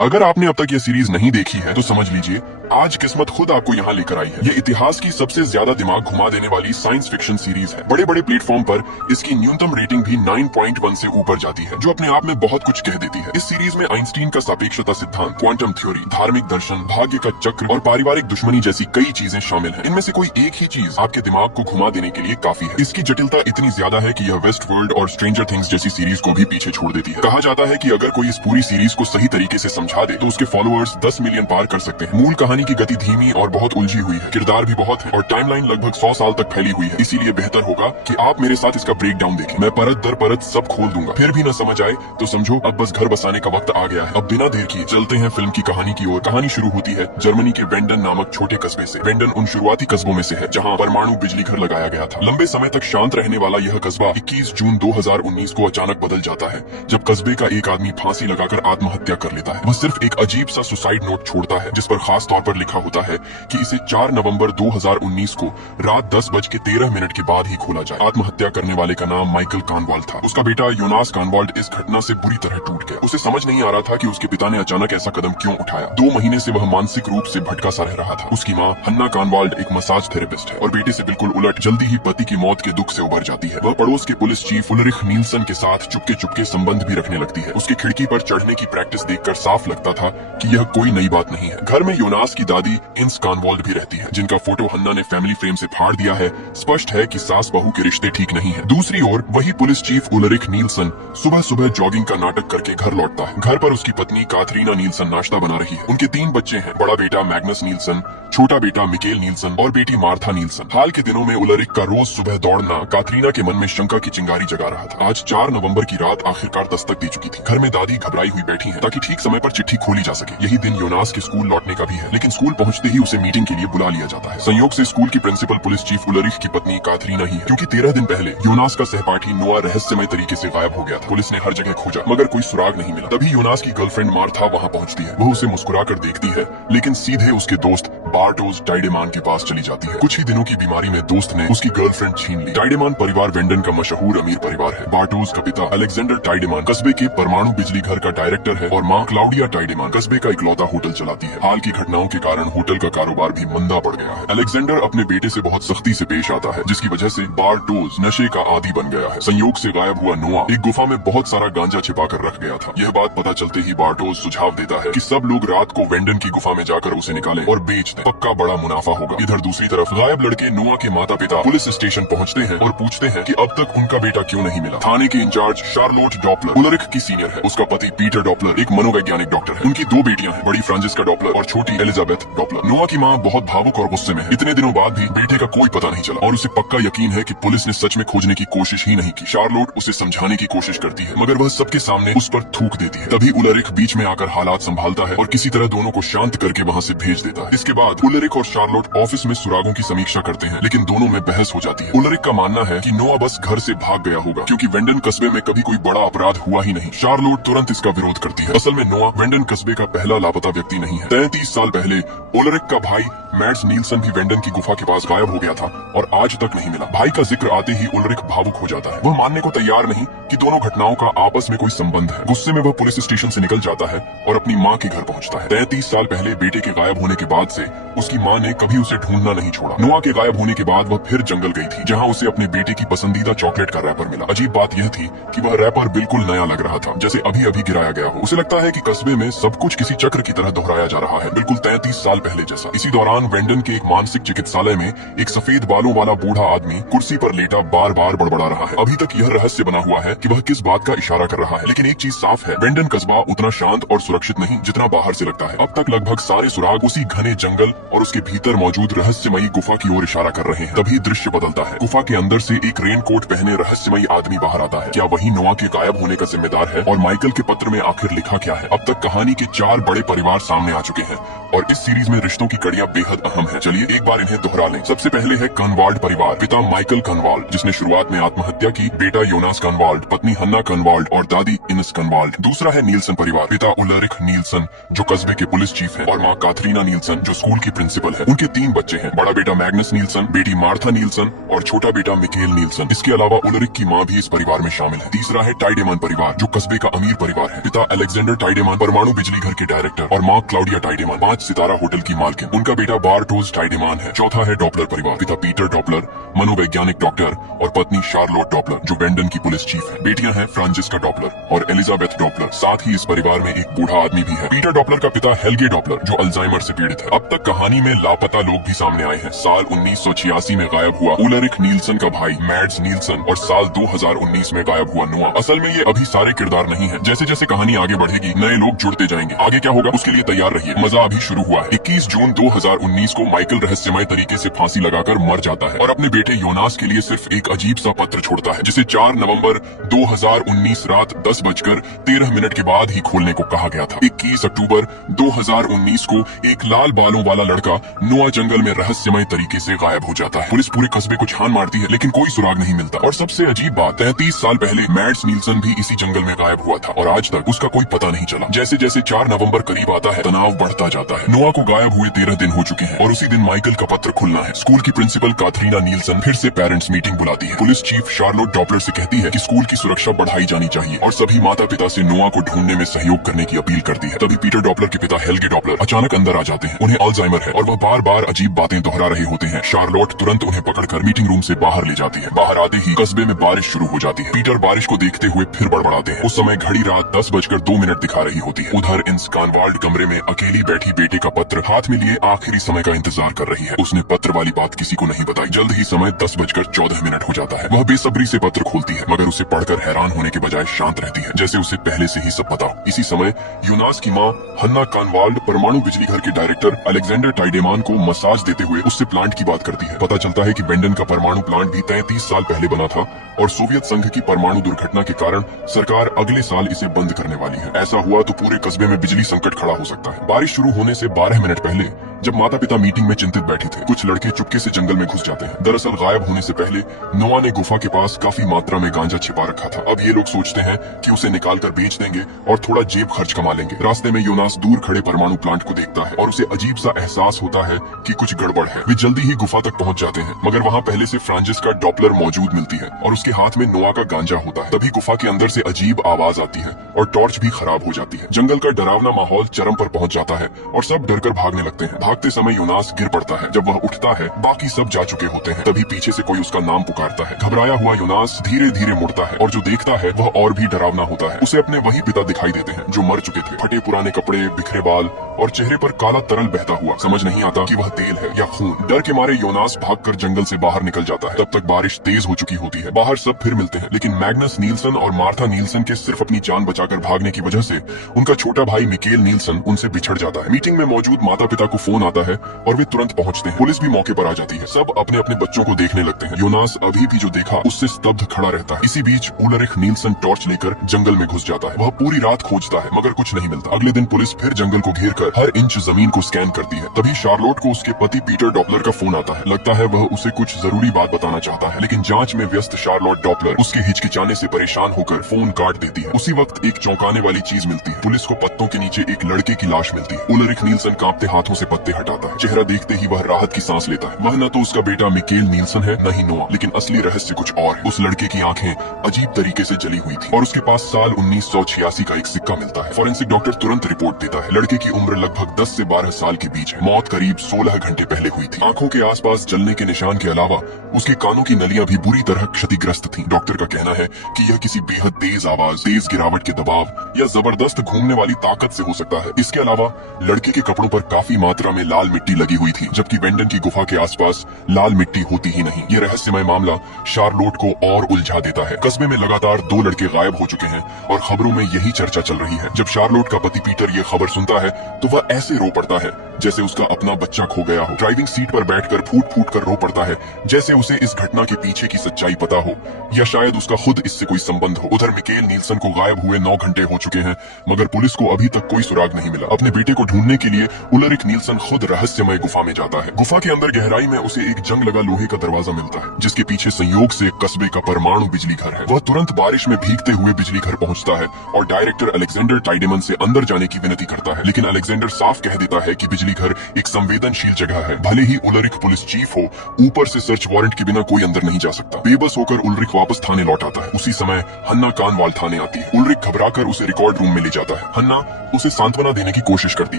अगर आपने अब तक ये सीरीज नहीं देखी है तो समझ लीजिए आज किस्मत खुद आपको यहाँ लेकर आई है। ये इतिहास की सबसे ज्यादा दिमाग घुमा देने वाली साइंस फिक्शन सीरीज है। बड़े बड़े प्लेटफॉर्म पर इसकी न्यूनतम रेटिंग भी 9.1 से ऊपर जाती है, जो अपने आप में बहुत कुछ कह देती है। इस सीरीज में आइंस्टीन का सापेक्षता सिद्धांत, क्वांटम थ्योरी, धार्मिक दर्शन, भाग्य का चक्र और पारिवारिक दुश्मनी जैसी कई चीजें शामिल है। इनमें से कोई एक ही चीज आपके दिमाग को घुमा देने के लिए काफी है। इसकी जटिलता इतनी ज्यादा है कि यह वेस्ट वर्ल्ड और स्ट्रेंजर थिंग्स जैसी सीरीज को भी पीछे छोड़ देती है। कहा जाता है कि अगर कोई इस पूरी सीरीज को सही तरीके से समझा दे तो उसके फॉलोअर्स 10 मिलियन पार कर सकते हैं। मूल कहानी की गति धीमी और बहुत उलझी हुई है, किरदार भी बहुत है और टाइमलाइन लगभग 100 साल तक फैली हुई है। इसीलिए बेहतर होगा कि आप मेरे साथ इसका ब्रेकडाउन देखें। मैं परत दर परत सब खोल दूंगा, फिर भी न समझ आए तो समझो अब बस घर बसाने का वक्त आ गया है। अब बिना देर किए चलते हैं फिल्म की कहानी की ओर। कहानी शुरू होती है जर्मनी के वेंडन नामक छोटे कस्बे से। वेंडन उन शुरुआती कस्बों में से है जहाँ परमाणु बिजली घर लगाया गया था। लंबे समय तक शांत रहने वाला यह कस्बा 21 जून 2019 को अचानक बदल जाता है, जब कस्बे का एक आदमी फांसी लगाकर आत्महत्या कर लेता है। वह सिर्फ एक अजीब सा सुसाइड नोट छोड़ता है, जिस पर खास तौर पर लिखा होता है कि इसे 4 नवंबर 2019 को रात 10:13 के बाद ही खोला जाए। आत्महत्या करने वाले का नाम माइकल कानवाल्ड था। उसका बेटा योनास कानवाल्ड इस घटना से बुरी तरह टूट गया। उसे समझ नहीं आ रहा था कि उसके पिता ने अचानक ऐसा कदम क्यों उठाया। 2 महीने से वह मानसिक रूप से भटका सा रह रहा था। उसकी माँ हन्ना कानवाल्ड एक मसाज थेरेपिस्ट है और बेटे से बिल्कुल उलट जल्दी ही पति की मौत के दुख से उबर जाती है। वह पड़ोस के पुलिस चीफ उलरिख नील्सन के साथ चुपके चुपके संबंध भी रखने लगती है। उसकी खिड़की पर चढ़ने की प्रैक्टिस देखकर साफ लगता था कि यह कोई नई बात नहीं है। घर में योनास की दादी इंस कानवाल्ड भी रहती है, जिनका फोटो हन्ना ने फैमिली फ्रेम से फाड़ दिया है। स्पष्ट है कि सास बहू के रिश्ते ठीक नहीं है। दूसरी ओर वही पुलिस चीफ उलरिख नील्सन सुबह सुबह जॉगिंग का नाटक करके घर लौटता है। घर पर उसकी पत्नी काथरीना नील्सन नाश्ता बना रही है। उनके 3 बच्चे हैं, बड़ा बेटा मैग्नस नील्सन, छोटा बेटा मिकेल नील्सन और बेटी मार्था नील्सन। हाल के दिनों में उलरिख का रोज सुबह दौड़ना काथरीना के मन में शंका की चिंगारी जगा रहा था। आज 4 नवंबर की रात आखिरकार दस्तक दे चुकी थी। घर में दादी घबराई हुई बैठी है ताकि ठीक समय पर चिट्ठी खोली जा सके। यही दिन योनास के स्कूल लौटने का भी है, लेकिन स्कूल पहुंचते ही उसे मीटिंग के लिए बुला लिया जाता है। संयोग से स्कूल की प्रिंसिपल पुलिस चीफ उलरिख की पत्नी काथरीना ही है, क्योंकि 13 दिन पहले योनास का सहपाठी नोआ रहस्यमय तरीके से गायब हो गया था। पुलिस ने हर जगह खोजा मगर कोई सुराग नहीं मिला। तभी योनास की गर्लफ्रेंड मार्था वहाँ पहुँचती है। वह उसे मुस्कुराकर देखती है, लेकिन सीधे उसके दोस्त बार्टोस टाइडेमान के पास चली जाती है। कुछ ही दिनों की बीमारी में दोस्त ने उसकी गर्लफ्रेंड छीन ली। टाइडेमान परिवार वेंडन का मशहूर अमीर परिवार है। बार्टोस का पिता अलेक्जेंडर टाइडेमान कस्बे के परमाणु बिजली घर का डायरेक्टर है और माँ क्लाउडिया टाइडेमान कस्बे का इकलौता होटल चलाती है। हाल की घटनाओं के कारण होटल का कारोबार भी मंदा पड़ गया है। अलेक्जेंडर अपने बेटे से बहुत सख्ती से पेश आता है, जिसकी वजह से बार्टोस नशे का आदी बन गया है। संयोग से गायब हुआ नोआ एक गुफा में बहुत सारा गांजा छिपा कर रख गया था। यह बात पता चलते ही बार्टोस सुझाव देता है कि सब लोग रात को वेंडन की गुफा में जाकर उसे निकालें और बेच दें, पक्का बड़ा मुनाफा होगा। इधर दूसरी तरफ गायब लड़के नोआ के माता पिता पुलिस स्टेशन पहुंचते हैं और पूछते हैं कि अब तक उनका बेटा क्यों नहीं मिला। थाने की इंचार्ज शार्लोट डॉपलर उलरिख की सीनियर है। उसका पति पीटर डॉपलर एक मनोवैज्ञानिक डॉक्टर है। उनकी 2 बेटियां हैं, बड़ी फ्रांसिस्का डॉपलर और छोटी एलिजाबेथ डॉपलर। नोआ की माँ बहुत भावुक और गुस्से में है। इतने दिनों बाद भी बेटे का कोई पता नहीं चला और उसे पक्का यकीन है कि पुलिस ने सच में खोजने की कोशिश ही नहीं की। शार्लोट उसे समझाने की कोशिश करती है मगर वह सबके सामने उस पर थूक देती है। तभी उलरिख बीच में आकर हालात संभालता है और किसी तरह दोनों को शांत करके वहाँ से भेज देता है। इसके बाद उलरिख और शार्लोट ऑफिस में सुरागों की समीक्षा करते हैं, लेकिन दोनों में बहस हो जाती है। उलरिख का मानना है कि नोआ बस घर से भाग गया होगा, क्योंकि वेंडन कस्बे में कभी कोई बड़ा अपराध हुआ ही नहीं। शार्लोट तुरंत इसका विरोध करती है। असल में नोआ वेंडन कस्बे का पहला लापता व्यक्ति नहीं है। 33 साल पहले उलरिख का भाई मैड्स नील्सन भी वेंडन की गुफा के पास गायब हो गया था और आज तक नहीं मिला। भाई का जिक्र आते ही उलरिख भावुक हो जाता है। वह मानने को तैयार नहीं कि दोनों घटनाओं का आपस में कोई संबंध है। गुस्से में वह पुलिस स्टेशन से निकल जाता है और अपनी माँ के घर पहुँचता है। 33 साल पहले बेटे के गायब होने के बाद से उसकी माँ ने कभी उसे ढूंढना नहीं छोड़ा। नोआ के गायब होने के बाद वह फिर जंगल गई थी, जहाँ उसे अपने बेटे की पसंदीदा चॉकलेट का रैपर मिला। अजीब बात यह थी कि वह रैपर बिल्कुल नया लग रहा था, जैसे अभी अभी गिराया गया हो। उसे लगता है कि कस्बे में सब कुछ किसी चक्र की तरह दोहराया जा रहा है, बिल्कुल 33 साल पहले जैसा। इसी दौरान वेंडन के एक मानसिक चिकित्सालय में एक सफेद बालों वाला बूढ़ा आदमी कुर्सी पर लेटा बार बार बड़बड़ा रहा है। अभी तक यह रहस्य बना हुआ है कि वह किस बात का इशारा कर रहा है, लेकिन एक चीज साफ है, वेंडन कस्बा उतना शांत और सुरक्षित नहीं जितना बाहर से लगता है। अब तक लगभग सारे सुराग उसी घने जंगल और उसके भीतर मौजूद रहस्यमयी गुफा की ओर इशारा कर रहे हैं। तभी दृश्य बदलता है। गुफा के अंदर से एक रेनकोट पहने रहस्यमयी आदमी बाहर आता है। क्या वही नोआ के गायब होने का जिम्मेदार है? और माइकल के पत्र में आखिर लिखा क्या है? अब तक कहानी के 4 बड़े परिवार सामने आ चुके हैं और इस सीरीज में रिश्तों की कड़ियां बेहद अहम है। चलिए एक बार इन्हें दोहरा लें। सबसे पहले है कानवाल्ड परिवार। पिता माइकल कानवाल्ड, जिसने शुरुआत में आत्महत्या की, बेटा योनास कानवाल्ड पत्नी हन्ना कनवाल्ड और दादी इनस कनवाल्ड। दूसरा है नीलसन परिवार, पिता उलरिक नीलसन जो कस्बे के पुलिस चीफ हैं और माँ काथरीना नीलसन जो स्कूल की प्रिंसिपल है। उनके 3 बच्चे हैं, बड़ा बेटा मैग्नस नीलसन, बेटी मार्था नीलसन और छोटा बेटा मिकेल नीलसन। इसके अलावा उलरिक की माँ भी इस परिवार में शामिल है। तीसरा है टाइडेमान परिवार जो कस्बे का अमीर परिवार है, पिता अलेक्जेंडर टाइडेमान परमाणु बिजली घर के डायरेक्टर और माँ क्लाउडिया टाइडेमान 5 सितारा होटल की मालकिन। उनका बेटा बारटोज टाइडेमान है। चौथा है डॉपलर परिवार, पिता पीटर डॉपलर मनोवैज्ञानिक डॉक्टर और पत्नी शार्लोट डॉपलर जो वेंडन की पुलिस चीफ है। बेटियां हैं फ्रांसिस्का डॉपलर और एलिजाबेथ डॉपलर। साथ ही इस परिवार में एक बूढ़ा आदमी भी है। पीटर डॉपलर का पिता हेल्गे डॉपलर जो अल्जाइमर से पीड़ित है। अब तक कहानी में लापता लोग भी सामने आए हैं। साल 1986 में गायब हुआ उलरिक नीलसन का भाई मैड्स नीलसन और साल 2019 में गायब हुआ नोआ। असल में ये अभी सारे किरदार नहीं है। जैसे जैसे कहानी आगे बढ़ेगी नए लोग जुड़ते जाएंगे। आगे क्या होगा उसके लिए तैयार रहिए, मजा अभी शुरू हुआ है। 21 जून 2019 को माइकल रहस्यमय तरीके से फांसी लगाकर मर जाता है और अपने बेटे योनास के लिए सिर्फ एक अजीब सा पत्र छोड़ता है जिसे 4 नवंबर 2019 रात 10:13 के बाद ही खोलने को कहा गया था। 21 अक्टूबर 2019 को एक लाल बालों वाला लड़का नोआ जंगल में रहस्यमय तरीके से गायब हो जाता है। पुलिस पूरे कस्बे को छान मारती है लेकिन कोई सुराग नहीं मिलता। और सबसे अजीब बात 33 साल पहले मैड्स नीलसन भी इसी जंगल में गायब हुआ था और आज तक उसका कोई पता नहीं चला। जैसे जैसे 4 नवंबर करीब आता है तनाव बढ़ता जाता है। नोआ को गायब हुए 13 दिन हो चुके हैं और उसी दिन माइकल का पत्र खुलना है। स्कूल की प्रिंसिपल काथरीना नीलसन फिर से पेरेंट्स मीटिंग बुलाती है। पुलिस चीफ शार्लोट डॉपलर से कहती है कि स्कूल की सुरक्षा बढ़ाई जानी चाहिए और सभी माता पिता से नोआ को ढूंढने में सहयोग करने की अपील करती है। तभी पीटर डॉपलर के पिता हेल्गे डॉपलर अचानक अंदर आ जाते हैं। उन्हें अल्जाइमर है और वह बार बार अजीब बातें दोहरा रहे होते हैं। शार्लोट तुरंत उन्हें पकड़कर मीटिंग रूम से बाहर ले जाती है। बाहर आते ही कस्बे में बारिश शुरू हो जाती है। पीटर बारिश को देखते हुए फिर बड़बड़ाते हैं। उस समय घड़ी रात 10:02 दिखा रही होती है। उधर इन कानवाल्ड कमरे में अकेली बैठी बेटे का पत्र हाथ में लिए आखिरी समय का इंतजार कर रही है। उसने पत्र वाली बात किसी को नहीं बताई। जल्द ही समय 10:14 हो जाता है। वह बेसब्री से पत्र खोलती है मगर उसे पढ़कर हैरान होने के बजाय शांत रहती है जैसे उसे पहले से ही सब पता हो। इसी समय यूनास की माँ हन्ना कानवाल्ड परमाणु बिजली घर के डायरेक्टर अलेक्जेंडर टाइडेमान को मसाज देते हुए उससे प्लांट की बात करती है। पता चलता है कि वेंडन का परमाणु प्लांट भी 33 साल पहले बना था और सोवियत संघ की परमाणु दुर्घटना के कारण सरकार अगले साल इसे बंद करने वाली है। ऐसा हुआ तो पूरे कस्बे में बिजली संकट खड़ा हो सकता है। बारिश शुरू होने से 12 मिनट पहले जब माता पिता मीटिंग में चिंतित बैठे थे कुछ लड़के चुपके से जंगल में घुस जाते हैं। दरअसल गायब होने से पहले नोआ ने गुफा के पास काफी मात्रा में गांजा छिपा रखा था। अब ये लोग सोचते हैं कि उसे निकाल कर बेच देंगे और थोड़ा जेब खर्च कमा लेंगे। रास्ते में योनास दूर खड़े परमाणु प्लांट को देखता है और उसे अजीब सा एहसास होता है कि कुछ गड़बड़ है। वे जल्दी ही गुफा तक पहुंच जाते हैं मगर वहाँ पहले से फ्रांसिस्का डॉपलर मौजूद मिलती है और उसके हाथ में नोआ का गांजा होता है। तभी गुफा के अंदर से अजीब आवाज आती है और टॉर्च भी खराब हो जाती है। जंगल का डरावना माहौल चरम पर पहुंच जाता है और सब डरकर भागने लगते हैं। भागते समय योनास गिर पड़ता है। जब वह उठता है बाकी सब जा चुके होते हैं। तभी पीछे से कोई उसका नाम पुकारता है। घबराया हुआ योनास धीरे धीरे मुड़ता है और जो देखता है वह और भी डरावना होता है। उसे अपने वही पिता दिखाई देते हैं जो मर चुके थे। फटे पुराने कपड़े, बिखरे बाल और चेहरे पर काला तरल बहता हुआ। समझ नहीं आता कि वह तेल है या खून। डर के मारे योनास भागकर जंगल से बाहर निकल जाता है। तब तक बारिश तेज हो चुकी होती है। बाहर सब फिर मिलते हैं लेकिन मैग्नस नीलसन और मार्था नीलसन के सिर्फ अपनी जान बचाकर भागने की वजह से उनका छोटा भाई मिकेल नीलसन उनसे बिछड़ जाता है। मीटिंग में मौजूद माता पिता को फोन आता है और वे तुरंत पहुंचते हैं। पुलिस भी मौके पर आ जाती है। सब अपने अपने बच्चों को देखने लगते हैं। योनास अभी भी जो देखा उससे स्तब्ध खड़ा रहता है। इसी बीच उलरिक नीलसन टॉर्च लेकर जंगल में घुस जाता है। वह पूरी रात खोजता है मगर कुछ नहीं मिलता। अगले दिन पुलिस फिर जंगल को घेर कर हर इंच जमीन को स्कैन करती है। तभी शार्लोट को उसके पति पीटर डॉपलर का फोन आता है। लगता है वह उसे कुछ जरूरी बात बताना चाहता है लेकिन जांच में व्यस्त शार्लोट डॉपलर उसके हिचकिचाने से परेशान होकर फोन काट देती है। उसी वक्त एक चौंकाने वाली चीज मिलती है। पुलिस को पत्तों के नीचे एक लड़के की लाश मिलती है। उलरिक नीलसन कांपते हाथों से पत्ते हटाता है। चेहरा देखते ही वह राहत की सांस लेता है। वह न तो उसका बेटा मिकेल नीलसन है न ही नोआ, लेकिन असली रहस्य कुछ और है। उस लड़के की आंखें अजीब तरीके से जली हुई थी और उसके पास साल 1986 का एक सिक्का मिलता है। फोरेंसिक डॉक्टर तुरंत रिपोर्ट देता है। लड़के की उम्र लगभग 10 से 12 साल के बीच है। मौत करीब 16 घंटे पहले हुई थी। आंखों के आसपास जलने के निशान के अलावा उसके कानों की नलियां भी बुरी तरह क्षतिग्रस्त थीं। डॉक्टर का कहना है कि यह किसी बेहद तेज आवाज, तेज गिरावट के दबाव या जबरदस्त घूमने वाली ताकत से हो सकता है। इसके अलावा लड़के के कपड़ों पर काफी मात्रा में लाल मिट्टी लगी हुई थी जबकि वेंडन की गुफा के आसपास लाल मिट्टी होती ही नहीं। ये रहस्यमय मामला शार्लोट को और उलझा देता है। कस्बे में लगातार 2 लड़के गायब हो चुके हैं और खबरों में यही चर्चा चल रही है। जब शार्लोट का पति पीटर ये खबर सुनता है तो वह ऐसे रो पड़ता है जैसे उसका अपना बच्चा खो गया हो। ड्राइविंग सीट पर बैठकर फूट फूट कर रो पड़ता है, जैसे उसे इस घटना के पीछे की सच्चाई पता हो, या शायद उसका खुद इससे कोई संबंध हो। उधर मिकेल नील्सन को गायब हुए 9 घंटे हो चुके हैं, मगर पुलिस को अभी तक कोई सुराग नहीं मिला। अपने बेटे को ढूंढने के लिए उलरिक नील्सन खुद रहस्यमय गुफा में जाता है। गुफा के अंदर गहराई में उसे एक जंग लगा लोहे का दरवाजा मिलता है, जिसके पीछे संयोग से एक कस्बे का परमाणु बिजली घर है। वह तुरंत बारिश में भीगते हुए बिजली घर पहुंचता है और डायरेक्टर अलेक्जेंडर टाइडेमन से अंदर जाने की विनती करता है, लेकिन अलेक्जेंडर साफ कह देता है कि बिजली घर एक संवेदनशील जगह है। भले ही उलरिक पुलिस चीफ हो, ऊपर से सर्च वारंट के बिना कोई अंदर नहीं जा सकता। बेबस होकर उलरिक वापस थाने लौट आता है। उसी समय हन्ना कानवाल थाने आती है। उलरिक घबराकर उसे रिकॉर्ड रूम में ले जाता है। हन्ना उसे सांत्वना देने की कोशिश करती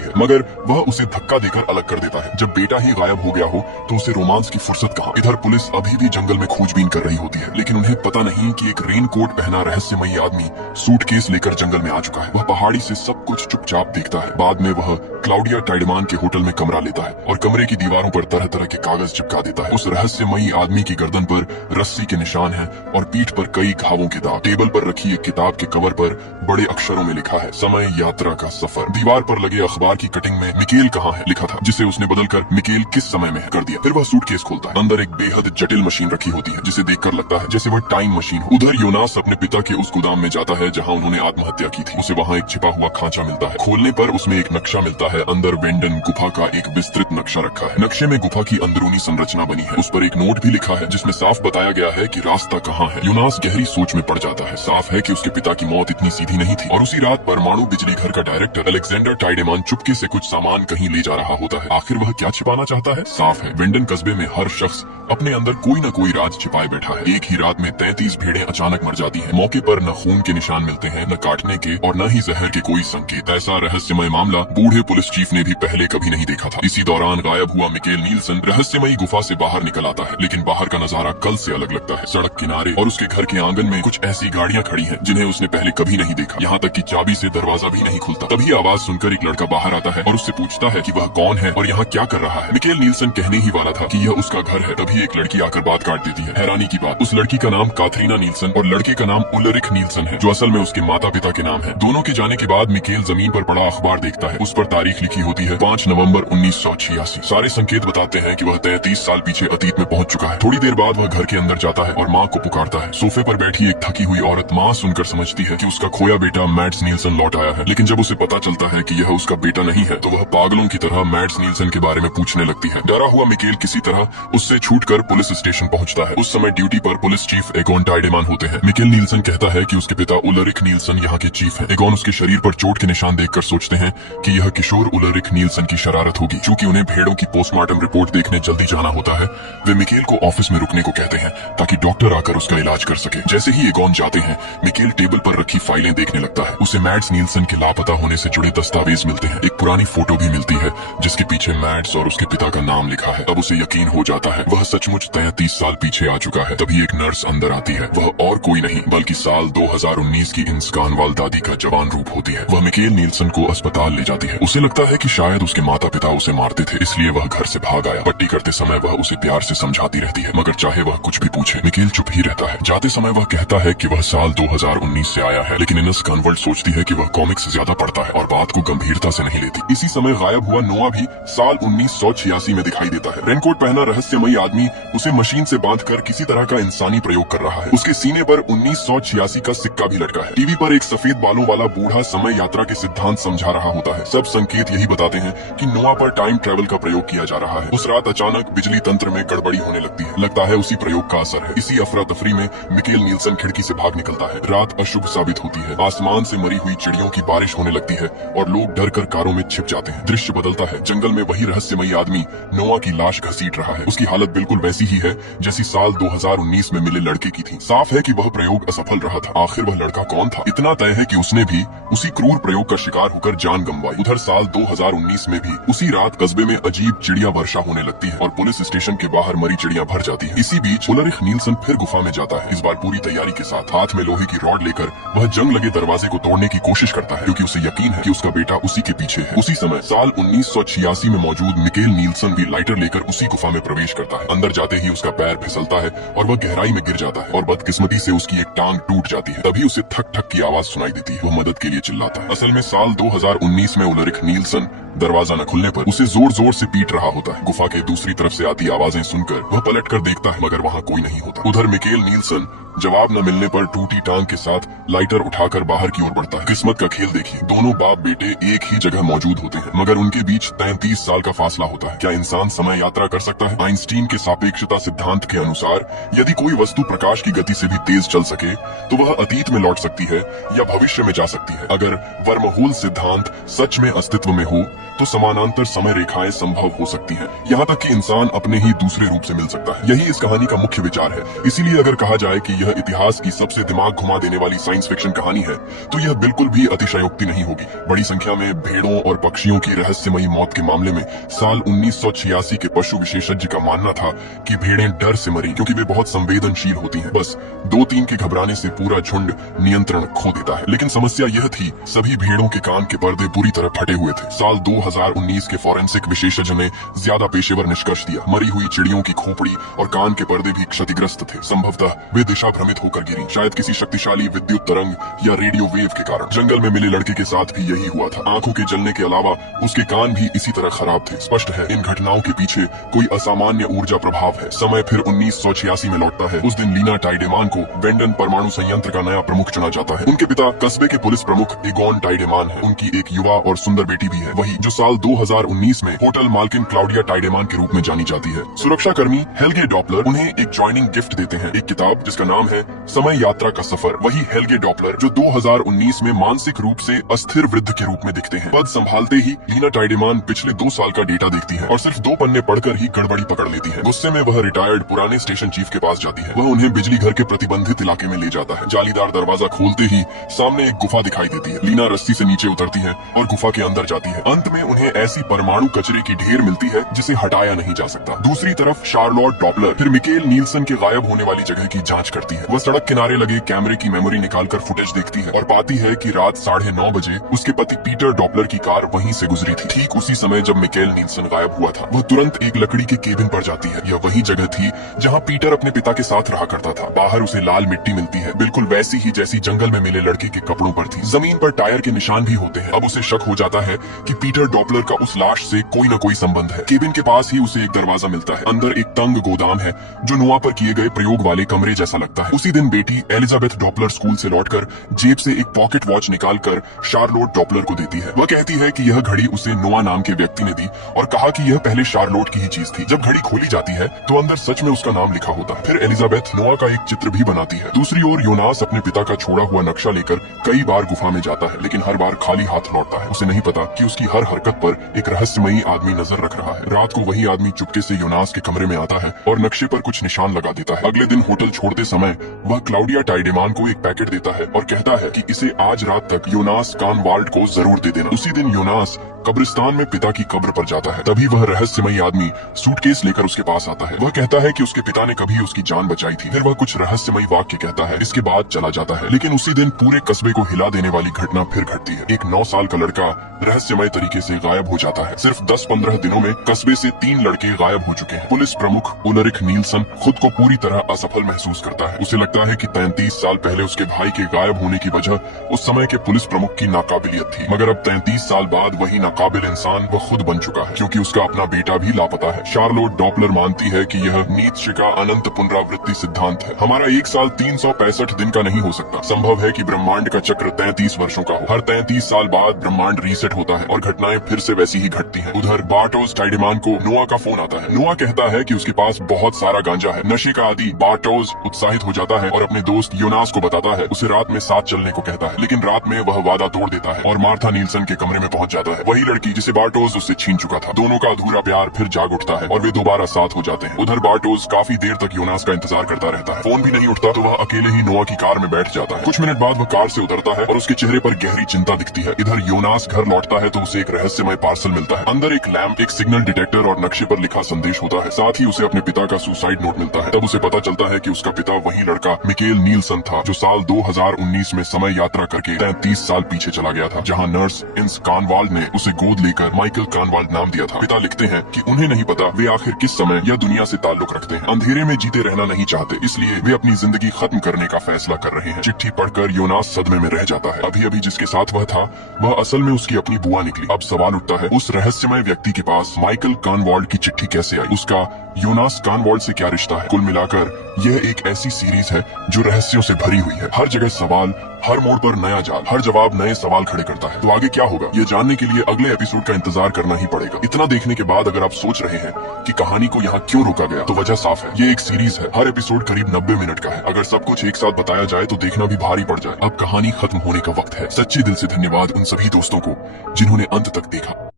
है, मगर वह उसे धक्का देकर अलग कर देता है। जब बेटा ही गायब हो गया हो तो उसे रोमांस की फुर्सत कहाँ। इधर पुलिस अभी भी जंगल में खोजबीन कर रही होती है, लेकिन उन्हें पता नहीं कि एक रेनकोट पहना रहस्यमयी आदमी सूटकेस लेकर जंगल में आ चुका है। वह पहाड़ी से सब कुछ चुपचाप देखता है। बाद में वह क्लाउडिया टाइडमान के होटल में कमरा लेता है और कमरे की दीवारों पर तरह तरह के कागज चिपका देता है। उस रहस्यमयी आदमी की गर्दन पर रस्सी के निशान हैं और पीठ पर कई घावों के दाग। टेबल पर रखी एक किताब के कवर पर बड़े अक्षरों में लिखा है, समय यात्रा का सफर। दीवार पर लगे अखबार की कटिंग में मिकेल कहाँ है लिखा था, जिसे उसने बदलकर मिकेल किस समय में है कर दिया। फिर वह सूटकेस खोलता है। अंदर एक बेहद जटिल मशीन रखी होती है, जिसे देखकर लगता है जैसे वह टाइम मशीन हो। उधर योनास अपने पिता के उस गोदाम में जाता है जहाँ उन्होंने आत्महत्या की थी। उसे वहाँ एक छिपा हुआ खांचा मिलता है। खोलने पर उसमें एक नक्शा मिलता है। अंदर वेंडन गुफा का एक विस्तृत नक्शा रखा है। नक्शे में गुफा की अंदरूनी संरचना बनी है। उस पर एक नोट भी लिखा है जिसमें साफ बताया गया है कि रास्ता कहाँ है। योनास गहरी सोच में पड़ जाता है। साफ है कि उसके पिता की मौत इतनी सीधी नहीं थी और उसी रात परमाणु बिजली घर का डायरेक्टर अलेक्जेंडर टाइडेमान चुपके से कुछ सामान कहीं ले जा रहा होता है। आखिर वह क्या छिपाना चाहता है? साफ है, वेंडन कस्बे में हर शख्स अपने अंदर कोई न कोई राज छिपाए बैठा है। एक ही रात में 33 भेड़ें अचानक मर जाती हैं। मौके पर न खून के निशान मिलते हैं, न काटने के और न ही जहर के कोई संकेत। ऐसा रहस्यमय मामला बूढ़े पुलिस चीफ ने भी पहले कभी नहीं देखा था। इसी दौरान गायब हुआ मिकेल नील्सन रहस्यमयी गुफा से बाहर निकल आता है, लेकिन बाहर का नजारा कल से अलग लगता है। सड़क किनारे और उसके घर के आंगन में कुछ ऐसी गाड़ियां खड़ी हैं जिन्हें उसने पहले कभी नहीं देखा। यहाँ तक कि चाबी से दरवाजा भी नहीं खुलता। तभी आवाज सुनकर एक लड़का बाहर आता है और उससे पूछता है कि वह कौन है और यहाँ क्या कर रहा है। मिकेल नील्सन कहने ही वाला था कि यह उसका घर है, तभी एक लड़की आकर बात काट देती है। हैरानी की बात, उस लड़की का नाम काथरीना नील्सन और लड़के का नाम उलरिक नील्सन है, जो असल में उसके माता पिता के नाम है। दोनों के जाने के बाद मिकेल जमीन पर पड़ा अखबार देखता है। उस पर तारीख लिखी होती है 5 नवंबर 1986। सारे संकेत बताते हैं कि वह 33 साल पीछे अतीत में पहुंच चुका है। थोड़ी देर बाद वह घर के अंदर जाता है और माँ को पुकारता है। सोफे पर बैठी एक थकी हुई औरत माँ सुनकर समझती है कि उसका खोया बेटा मैड्स नील्सन लौट आया है, लेकिन जब उसे पता चलता है कि यह उसका बेटा नहीं है तो वह पागलों की तरह मैड्स नील्सन के बारे में पूछने लगती है। डरा हुआ मिकेल किसी तरह उससे छूटकर पुलिस स्टेशन पहुंचता है। उस समय ड्यूटी पर पुलिस चीफ एगोन टाइडेमान होते हैं। मिकेल नील्सन कहता है कि उसके पिता उलरिक नील्सन यहाँ के चीफ हैं। एगोन उसके शरीर पर चोट के निशान देखकर सोचते हैं कि यह किशोर उलरिक नील्सन की शरारत होगी। चूंकि उन्हें भेड़ों की पोस्टमार्टम रिपोर्ट देखने जल्दी जाना होता है, वे मिकेल को ऑफिस में रुकने को कहते हैं ताकि डॉक्टर आकर उसका इलाज कर सके। जैसे ही एगोन जाते हैं, मिकेल टेबल पर रखी फाइलें देखने लगता है। उसे मैड्स नील्सन के लापता होने से जुड़े दस्तावेज मिलते हैं। एक पुरानी फोटो भी मिलती है जिसके पीछे मैड्स और उसके पिता का नाम लिखा है। तब उसे यकीन हो जाता है वह सचमुच 33 साल पीछे आ चुका है। तभी एक नर्स अंदर आती है। वह और कोई नहीं बल्कि साल 2019 की इंस कानवाल दादी का जवान रूप होती है। वह मिकेल नील्सन को अस्पताल ले जाती है। उसे लगता है कि शायद उसके माता पिता उसे मारते थे, इसलिए वह घर से भाग आया। पट्टी करते समय वह उसे प्यार से समझाती रहती है, मगर चाहे वह कुछ भी पूछे मिकेल चुप ही रहता है। जाते समय वह कहता है कि वह साल 2019 से आया है, लेकिन इनस कानवर्ट सोचती है कि वह कॉमिक्स से ज्यादा पढ़ता है और बात को गंभीरता से नहीं लेती। इसी समय गायब हुआ नोआ भी साल 1986 में दिखाई देता है। रेनकोट पहना रहस्यमयी आदमी उसे मशीन से बांधकर किसी तरह का इंसानी प्रयोग कर रहा है। उसके सीने पर 1986 का सिक्का भी लटका है। टीवी पर एक सफेद बालों वाला बूढ़ा समय यात्रा के सिद्धांत समझा रहा होता है। सब संकेत यही बताते हैं कि नोआ पर टाइम ट्रेवल का प्रयोग किया जा रहा है। उस रात अचानक बिजली तंत्र में गड़बड़ी होने लगती है। लगता है उसी प्रयोग का असर है। इसी अफरा तफरी में मिकेल नील्सन खिड़की से भाग निकलता है। रात अशुभ साबित होती है। आसमान से मरी हुई चिड़ियों की बारिश होने लगती है और लोग डर कर कारों में छिप जाते हैं। दृश्य बदलता है। जंगल में वही रहस्यमयी आदमी नोआ की लाश घसीट रहा है। उसकी हालत बिल्कुल वैसी ही है जैसी साल 2019 में मिले लड़के की थी। साफ है कि वह प्रयोग असफल रहा था। आखिर वह लड़का कौन था? इतना तय है कि उसने भी उसी क्रूर प्रयोग का शिकार होकर जान गंवाई। उधर साल 2019 में भी उसी रात कस्बे में अजीब चिड़िया वर्षा होने लगती है और पुलिस स्टेशन के बाहर मरी चिड़िया भर जाती है। इसी बीच उलरिक नील्सन फिर गुफा में जाता है। इस बार पूरी तैयारी के साथ हाथ में लोहे की रॉड लेकर वह जंग लगे दरवाजे को तोड़ने की कोशिश करता है, क्योंकि उसे यकीन है कि उसका बेटा उसी के पीछे है। उसी समय साल 1986 में मौजूद मिकेल नील्सन भी लाइटर लेकर उसी गुफा में प्रवेश करता है। अंदर जाते ही उसका पैर फिसलता है और वह गहराई में गिर जाता है और बदकिस्मती से उसकी एक टांग टूट जाती है। तभी उसे ठक ठक की आवाज सुनाई देती है। वह मदद के लिए चिल्लाता है। असल में साल 2019 में उलरिक नील्सन दरवाजा न खुलने पर उसे जोर जोर से पीट रहा होता है। गुफा के दूसरी तरफ से आती आवाजें सुनकर वह पलट कर देखता है, मगर वहाँ कोई नहीं होता। उधर मिकेल नील्सन जवाब न मिलने पर टूटी टांग के साथ लाइटर उठाकर बाहर की ओर बढ़ता है। किस्मत का खेल देखिए, दोनों बाप बेटे एक ही जगह मौजूद होते हैं, मगर उनके बीच 33 साल का फासला होता है। क्या इंसान समय यात्रा कर सकता है? आइंस्टीन के सापेक्षता सिद्धांत के अनुसार यदि कोई वस्तु प्रकाश की गति से भी तेज चल सके तो वह अतीत में लौट सकती है या भविष्य में जा सकती है। अगर वर्महोल सिद्धांत सच में अस्तित्व में हो तो समानांतर समय रेखाएं संभव हो सकती हैं, यहाँ तक कि इंसान अपने ही दूसरे रूप से मिल सकता है। यही इस कहानी का मुख्य विचार है। इसीलिए अगर कहा जाए कि यह इतिहास की सबसे दिमाग घुमा देने वाली साइंस फिक्शन कहानी है तो यह बिल्कुल भी अतिशयोक्ति नहीं होगी। बड़ी संख्या में भेड़ों और पक्षियों की रहस्यमयी मौत के मामले में साल 1986 के पशु विशेषज्ञ का मानना था कि भेड़ें डर से मरी क्योंकि वे बहुत संवेदनशील होती हैं। बस 2-3 के घबराने से पूरा झुंड नियंत्रण खो देता है। लेकिन समस्या यह थी, सभी भेड़ों के कान के पर्दे पूरी तरह फटे हुए थे। साल 2019 के फॉरेंसिक विशेषज्ञ ने ज्यादा पेशेवर निष्कर्ष दिया। मरी हुई चिड़ियों की खोपड़ी और कान के पर्दे भी क्षतिग्रस्त थे। संभवतः वे दिशा भ्रमित होकर गिरी, शायद किसी शक्तिशाली विद्युत तरंग या रेडियो वेव के कारण। जंगल में मिले लड़के के साथ भी यही हुआ था। आंखों के जलने के अलावा उसके कान भी इसी तरह खराब थे। स्पष्ट है इन घटनाओं के पीछे कोई असामान्य ऊर्जा प्रभाव है। समय फिर 1986 में लौटता है। उस दिन लीना टाइडेमान को वेंडन परमाणु संयंत्र का नया प्रमुख चुना जाता है। उनके पिता कस्बे के पुलिस प्रमुख एगोन टाइडेमान है। उनकी एक युवा और सुंदर बेटी भी है, वही जो साल 2019 में होटल मालकिन क्लाउडिया टाइडेमान के रूप में जानी जाती है। सुरक्षा कर्मी हेल्गे डॉपलर उन्हें एक ज्वाइनिंग गिफ्ट देते हैं, एक किताब जिसका नाम है समय यात्रा का सफर। वही हेल्गे डॉपलर जो 2019 में मानसिक रूप से अस्थिर वृद्ध के रूप में दिखते हैं। पद संभालते ही लीना टाइडेमान पिछले 2 साल का डेटा देखती है और सिर्फ 2 पन्ने पढ़कर ही गड़बड़ी पकड़ लेती है। गुस्से में वह रिटायर्ड पुराने स्टेशन चीफ के पास जाती है। वह उन्हें बिजली घर के प्रतिबंधित इलाके में ले जाता है। जालीदार दरवाजा खोलते ही सामने एक गुफा दिखाई देती है। लीना रस्सी से नीचे उतरती है और गुफा के अंदर जाती है। अंत में उन्हें ऐसी परमाणु कचरे की ढेर मिलती है जिसे हटाया नहीं जा सकता। दूसरी तरफ शार्लोट डॉपलर फिर मिकेल नील्सन के गायब होने वाली जगह की जांच करती है। वह सड़क किनारे लगे कैमरे की मेमोरी निकालकर फुटेज देखती है और पाती है कि रात 9:30 बजे उसके पति पीटर डॉपलर की कार वहीं से गुजरी थी। ठीक उसी समय जब मिकेल नील्सन गायब हुआ था, वह तुरंत एक लकड़ी के केबिन पर जाती है। यह वही जगह थी जहाँ पीटर अपने पिता के साथ रहा करता था। बाहर उसे लाल मिट्टी मिलती है, बिल्कुल वैसी ही जैसी जंगल में मिले लड़के के कपड़ों पर थी। जमीन पर टायर के निशान भी होते हैं। अब उसे शक हो जाता है कि पीटर डॉपलर का उस लाश से कोई न कोई संबंध है। केबिन के पास ही उसे एक दरवाजा मिलता है। अंदर एक तंग गोदाम है जो नोआ पर किए गए प्रयोग वाले कमरे जैसा लगता है। उसी दिन बेटी एलिजाबेथ डॉपलर स्कूल से लौटकर जेब से एक पॉकेट वॉच निकालकर शार्लोट डॉपलर को देती है। वह कहती है कि यह घड़ी उसे नोआ नाम के व्यक्ति ने दी और कहा कि यह पहले शार्लोट की ही चीज थी। जब घड़ी खोली जाती है तो अंदर सच में उसका नाम लिखा होता है। फिर एलिजाबेथ नोआ का एक चित्र भी बनाती है। दूसरी ओर योनास अपने पिता का छोड़ा हुआ नक्शा लेकर कई बार गुफा में जाता है, लेकिन हर बार खाली हाथ लौटता है। उसे नहीं पता कि उसकी हर हरकत पर एक रहस्यमयी आदमी नजर रख रहा है। रात को वही आदमी चुपके से योनास के कमरे में आता है और नक्शे पर कुछ निशान लगा देता है। अगले दिन होटल छोड़ते समय वह क्लाउडिया टाइडेमान को एक पैकेट देता है और कहता है कि इसे आज रात तक योनास कानवाल्ड को जरूर दे देना। उसी दिन योनास कब्रिस्तान में पिता की कब्र पर जाता है। तभी वह रहस्यमयी आदमी सूटकेस लेकर उसके पास आता है। वह कहता है कि उसके पिता ने कभी उसकी जान बचाई थी। फिर वह कुछ रहस्यमयी वाक्य कहता है। इसके बाद चला जाता है। लेकिन उसी दिन पूरे कस्बे को हिला देने वाली घटना फिर घटती है। एक 9 साल का लड़का रहस्यमय तरीके से गायब हो जाता है। सिर्फ 10-15 दिनों में कस्बे से 3 लड़के गायब हो चुके हैं। पुलिस प्रमुख उलरिक नील्सन खुद को पूरी तरह असफल महसूस करता है। उसे लगता है कि 33 साल पहले उसके भाई के गायब होने की वजह उस समय के पुलिस प्रमुख की नाकाबिलियत थी, मगर अब 33 साल बाद वही नाकाबिल इंसान वह खुद बन चुका है क्योंकि उसका अपना बेटा भी लापता है। शार्लोट डॉपलर मानती है कि यह नीत्शे का अनंत पुनरावृत्ति सिद्धांत है। हमारा एक साल 365 दिन का नहीं हो सकता। संभव है कि ब्रह्मांड का चक्र 33 वर्षों का हो। हर 33 साल बाद ब्रह्मांड रीसेट होता है और घटनाएं फिर से वैसी ही घटती हैं। उधर बार्टोस टाइडेमान को नोआ का फोन आता है। नोआ कहता है कि उसके पास बहुत सारा गांजा है। नशे का आदि बार्टोस उत्साहित हो जाता है और अपने दोस्त योनास को बताता है, उसे रात में साथ चलने को कहता है। लेकिन रात में वह वादा तोड़ देता है और मार्था नील्सन के कमरे में पहुंच जाता है। वही लड़की जिसे बार्टोस उससे छीन चुका था। दोनों का अधूरा प्यार फिर जाग उठता है और वे दोबारा साथ हो जाते हैं। उधर बार्टोस काफी देर तक योनास का इंतजार करता रहता है। फोन भी नहीं उठता तो वह अकेले ही नोआ की कार में बैठ जाता है। कुछ मिनट बाद वह कार से उतरता है और उसके चेहरे पर गहरी चिंता दिखती है। इधर योनास घर लौटता है तो उसे एक रहस्यमय पार्सल मिलता है। अंदर एक लैंप, एक सिग्नल डिटेक्टर और नक्शे पर लिखा संदेश होता है। साथ ही उसे अपने पिता का सुसाइड नोट मिलता है। तब उसे पता चलता है कि उसका पिता वही लड़का मिकेल नील्सन था जो साल 2019 में समय यात्रा करके 33 साल पीछे चला गया था, जहाँ नर्स इंस कानवाल्ड ने उसे गोद लेकर माइकल कानवाल्ड नाम दिया था। पिता लिखते हैं कि उन्हें नहीं पता वे आखिर किस समय यह दुनिया से ताल्लुक रखते हैं। अंधेरे में जीते रहना नहीं चाहते, इसलिए वे अपनी जिंदगी खत्म करने का फैसला कर रहे हैं। चिट्ठी पढ़कर योनास सदमे में रह जाता है। अभी अभी जिसके साथ वह था वह असल में उसकी अपनी बुआ निकली। अब सवाल सवाल उठता है, उस रहस्यमय व्यक्ति के पास माइकल कानवॉल्ड की चिट्ठी कैसे आई, उसका योनास कानवॉल्ड से क्या रिश्ता है। कुल मिलाकर यह एक ऐसी सीरीज है जो रहस्यों से भरी हुई है। हर जगह सवाल, हर मोड़ पर नया जाल, हर जवाब नए सवाल खड़े करता है। तो आगे क्या होगा ये जानने के लिए अगले एपिसोड का इंतजार करना ही पड़ेगा। इतना देखने के बाद अगर आप सोच रहे हैं कि कहानी को यहाँ क्यों रोका गया, तो वजह साफ है, ये एक सीरीज है। हर एपिसोड करीब 90 मिनट का है। अगर सब कुछ एक साथ बताया जाए तो देखना भी भारी पड़ जाए। अब कहानी खत्म होने का वक्त है। सच्चे दिल से धन्यवाद उन सभी दोस्तों को जिन्होंने अंत तक देखा।